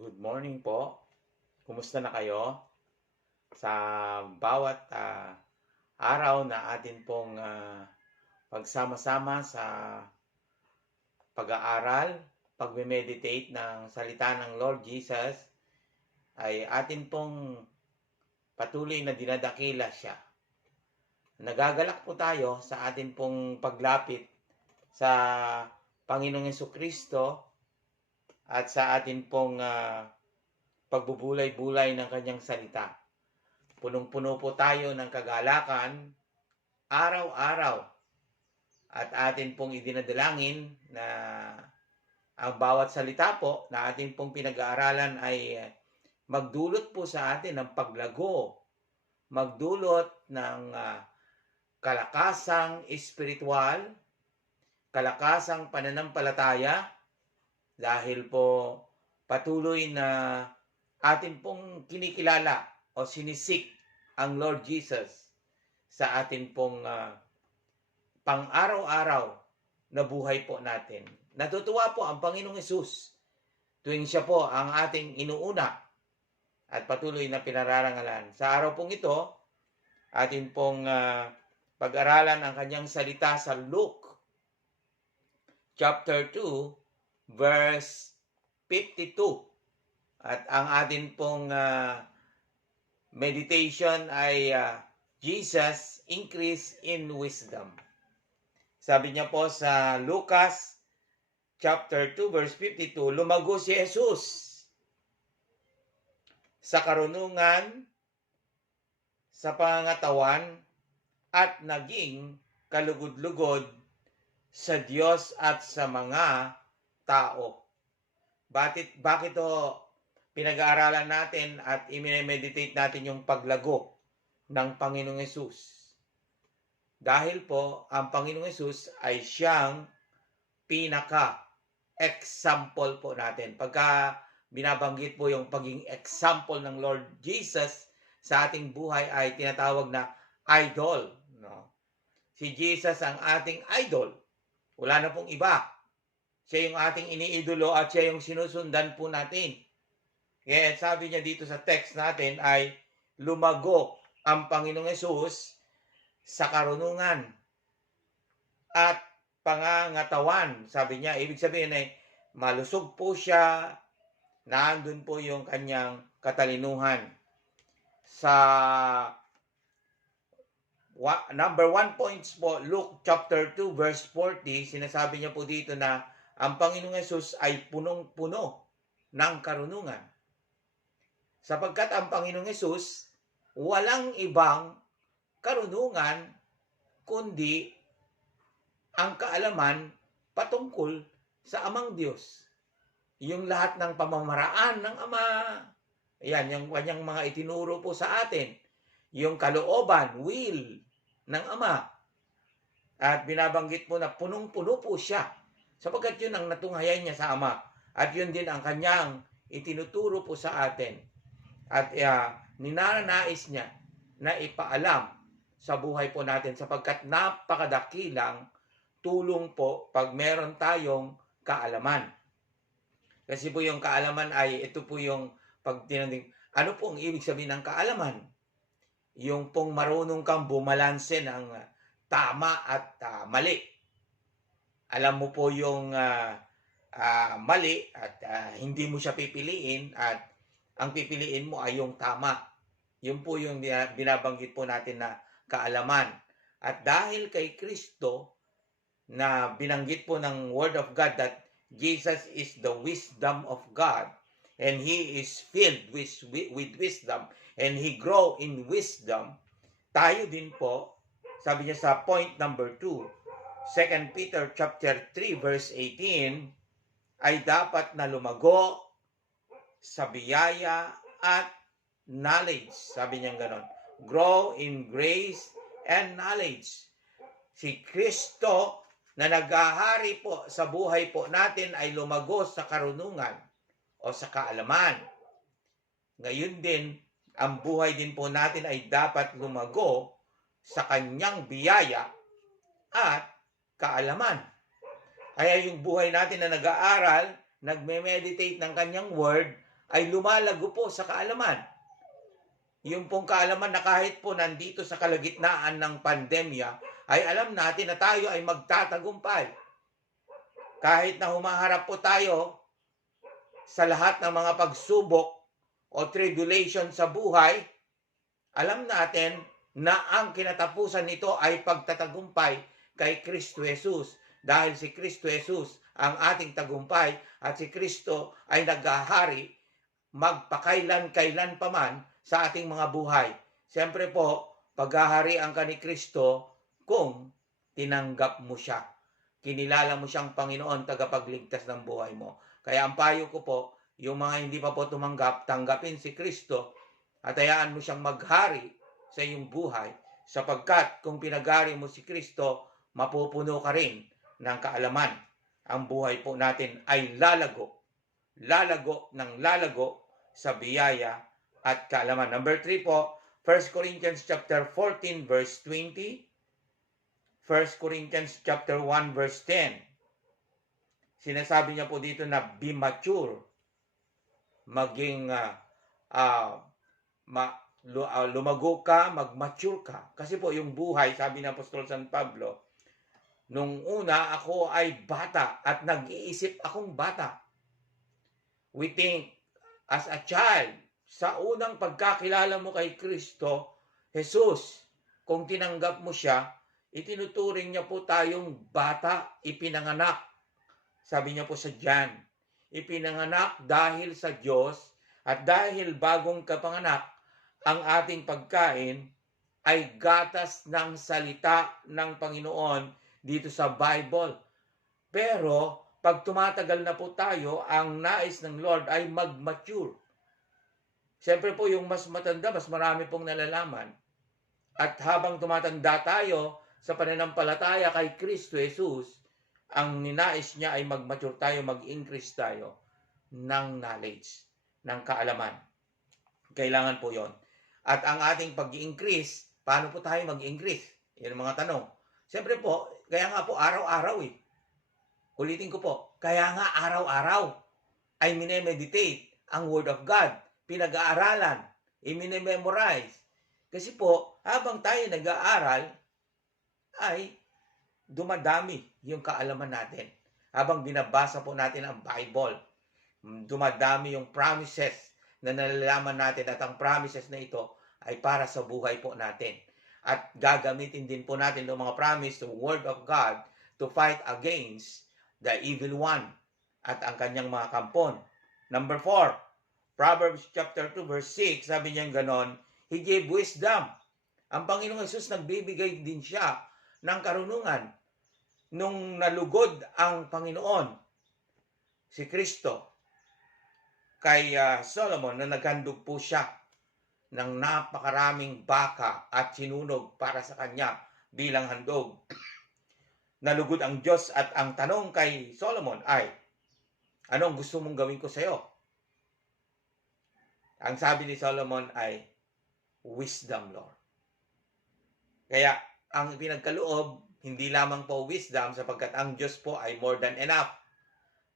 Good morning po. Kumusta na kayo? Sa bawat araw na atin pong pagsama-sama sa pag-aaral, pagme-meditate ng salita ng Lord Jesus, ay atin pong patuloy na dinadakila siya. Nagagalak po tayo sa atin pong paglapit sa Panginoong Jesucristo at sa atin pong pagbubulay-bulay ng kanyang salita. Punong-puno po tayo ng kagalakan araw-araw at atin pong idinadalangin na ang bawat salita po na atin pong pinag-aaralan ay magdulot po sa atin ng paglago, magdulot ng kalakasang espiritual, kalakasang pananampalataya, dahil po patuloy na atin pong kinikilala o sinisik ang Lord Jesus sa atin pong pang-araw-araw na buhay po natin. Natutuwa po ang Panginoong Hesus tuwing siya po ang ating inuuna at patuloy na pinararangalan. Sa araw pong ito, atin pong pag-aralan ang kanyang salita sa Luke chapter 2 verse 52. At ang atin pong meditation ay Jesus increase in wisdom. Sabi niya po sa Lucas chapter 2 verse 52, lumago si Jesus sa karunungan, sa pangangatawan, at naging kalugod-lugod sa Diyos at sa mga tao. Bakit pinag-aaralan natin at i-meditate natin yung paglago ng Panginoong Hesus? Dahil po, ang Panginoong Hesus ay siyang pinaka-example po natin. Pagka binabanggit po yung pagiging example ng Lord Jesus sa ating buhay ay tinatawag na idol. No? Si Jesus ang ating idol. Wala na pong iba. Siya yung ating iniidolo at siya yung sinusundan po natin. Kaya sabi niya dito sa text natin ay lumago ang Panginoong Hesus sa karunungan at pangangatawan. Sabi niya, ibig sabihin ay malusog po siya, naandun po yung kanyang katalinuhan. Sa number 1 points po, Luke chapter 2 verse 40, sinasabi niya po dito na ang Panginoong Hesus ay punong-puno ng karunungan. Sapagkat ang Panginoong Hesus walang ibang karunungan kundi ang kaalaman patungkol sa Amang Diyos. Yung lahat ng pamamaraan ng Ama, yan, yung kanyang mga itinuro po sa atin, yung kalooban, will ng Ama. At binabanggit po na punong-puno po siya sapagkat yun ang natunghayan niya sa Ama. At yun din ang kanyang itinuturo po sa atin. At ninanais niya na ipaalam sa buhay po natin sapagkat napakadakilang tulong po pag meron tayong kaalaman. Kasi po yung kaalaman ay ito po yung pag tinanong, ano po ang ibig sabihin ng kaalaman? Yung pong marunong kang bumalanse ng tama at mali. Alam mo po yung mali at hindi mo siya pipiliin at ang pipiliin mo ay yung tama. Yun po yung binabanggit po natin na kaalaman. At dahil kay Kristo na binanggit po ng Word of God that Jesus is the wisdom of God and He is filled with wisdom and He grow in wisdom, tayo din po, sabi niya sa point number 2, 2 Peter chapter 3 verse 18, ay dapat na lumago sa biyaya at knowledge. Sabi niya ganon. Grow in grace and knowledge. Si Kristo na naghahari po sa buhay po natin ay lumago sa karunungan o sa kaalaman. Ngayon din, ang buhay din po natin ay dapat lumago sa kanyang biyaya at kaalaman. Kaya yung buhay natin na nag-aaral, nagme-meditate ng kanyang word, ay lumalago po sa kaalaman. Yung pong kaalaman na kahit po nandito sa kalagitnaan ng pandemya, ay alam natin na tayo ay magtatagumpay. Kahit na humaharap po tayo sa lahat ng mga pagsubok o tribulation sa buhay, alam natin na ang kinatapusan nito ay pagtatagumpay kay Kristo Jesus. Dahil si Kristo Jesus ang ating tagumpay at si Kristo ay naghahari magpakailan-kailan paman sa ating mga buhay. Siyempre po, paghaharian ka ni Kristo kung tinanggap mo siya. Kinilala mo siyang Panginoon, tagapagligtas ng buhay mo. Kaya ang payo ko po, yung mga hindi pa po tumanggap, tanggapin si Kristo at hayaan mo siyang maghari sa iyong buhay, sapagkat kung pinagari mo si Kristo, mapupuno ka rin ng kaalaman. Ang buhay po natin ay lalago ng lalago sa biyaya at kaalaman. Number 3 po, 1 Corinthians chapter 14 verse 20, 1 Corinthians chapter 1 verse 10. Sinasabi niya po dito na be mature, maging lumago ka, mag-mature ka. Kasi po yung buhay, sabi ng Apostol San Pablo, nung una ako ay bata at nag-iisip akong bata. We think as a child, sa unang pagkakilala mo kay Kristo, Jesus, kung tinanggap mo siya, itinuturing niya po tayong bata, ipinanganak. Sabi niya po sa John, ipinanganak dahil sa Diyos at dahil bagong kapanganak, ang ating pagkain ay gatas ng salita ng Panginoon dito sa Bible. Pero pag tumatagal na po tayo, ang nais ng Lord ay mag-mature. Siyempre po yung mas matanda, mas marami pong nalalaman. At habang tumatanda tayo sa pananampalataya kay Kristo Jesus, ang ninais niya ay mag-mature tayo, mag-increase tayo ng knowledge, ng kaalaman. Kailangan po yon. At ang ating pag-increase, paano po tayo mag-increase? Yan ang mga tanong. Siyempre po, kaya nga po araw-araw eh. Ulitin ko po, kaya nga araw-araw ay minemeditate ang Word of God, pinag-aaralan, i-memorize. Kasi po, habang tayo nag-aaral, ay dumadami yung kaalaman natin. Habang binabasa po natin ang Bible, dumadami yung promises na nalalaman natin at ang promises na ito ay para sa buhay po natin. At gagamitin din po natin yung mga promise, the Word of God, to fight against the evil one at ang kanyang mga kampon. Number 4, Proverbs chapter 2 verse 6, sabi niya ganon, He gave wisdom. Ang Panginoong Jesus nagbibigay din siya ng karunungan. Nung nalugod ang Panginoon, si Kristo, kay Solomon, na naghandog po siya ng napakaraming baka at sinunog para sa kanya bilang handog. Nalugod ang Diyos at ang tanong kay Solomon ay, anong gusto mong gawin ko sa iyo? Ang sabi ni Solomon ay, wisdom, Lord. Kaya ang pinagkaloob, hindi lamang po wisdom, sapagkat ang Diyos po ay more than enough.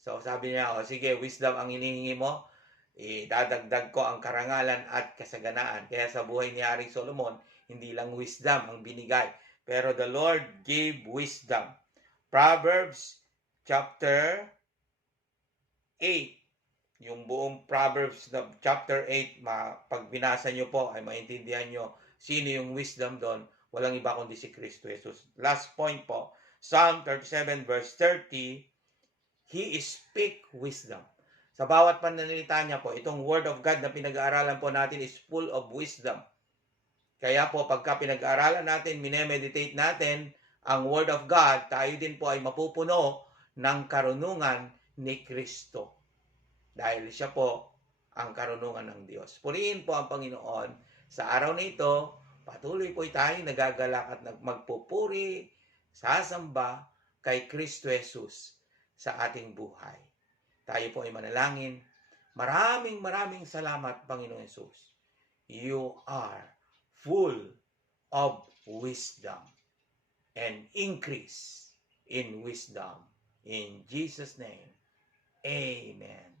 So sabi niya, sige, wisdom ang hinihingi mo, idadagdag ko ang karangalan at kasaganaan. Kaya sa buhay ni Haring Solomon, hindi lang wisdom ang binigay, pero the Lord gave wisdom. Proverbs chapter 8. Yung buong Proverbs na chapter 8, pag binasa nyo po, ay maintindihan nyo sino yung wisdom doon. Walang iba kundi si Kristo Jesus. Last point po, Psalm 37 verse 30, He speak wisdom. Sa bawat pananalita niya po, itong Word of God na pinag-aaralan po natin is full of wisdom. Kaya po, pagka pinag-aaralan natin, minemeditate natin ang Word of God, tayo din po ay mapupuno ng karunungan ni Kristo. Dahil siya po ang karunungan ng Diyos. Purihin po ang Panginoon. Sa araw na ito, patuloy po tayo nagagalak at magpupuri, sasamba kay Kristo Jesus sa ating buhay. Tayo po ay manalangin. Maraming salamat, Panginoon Jesus. You are full of wisdom and increase in wisdom. In Jesus' name, amen.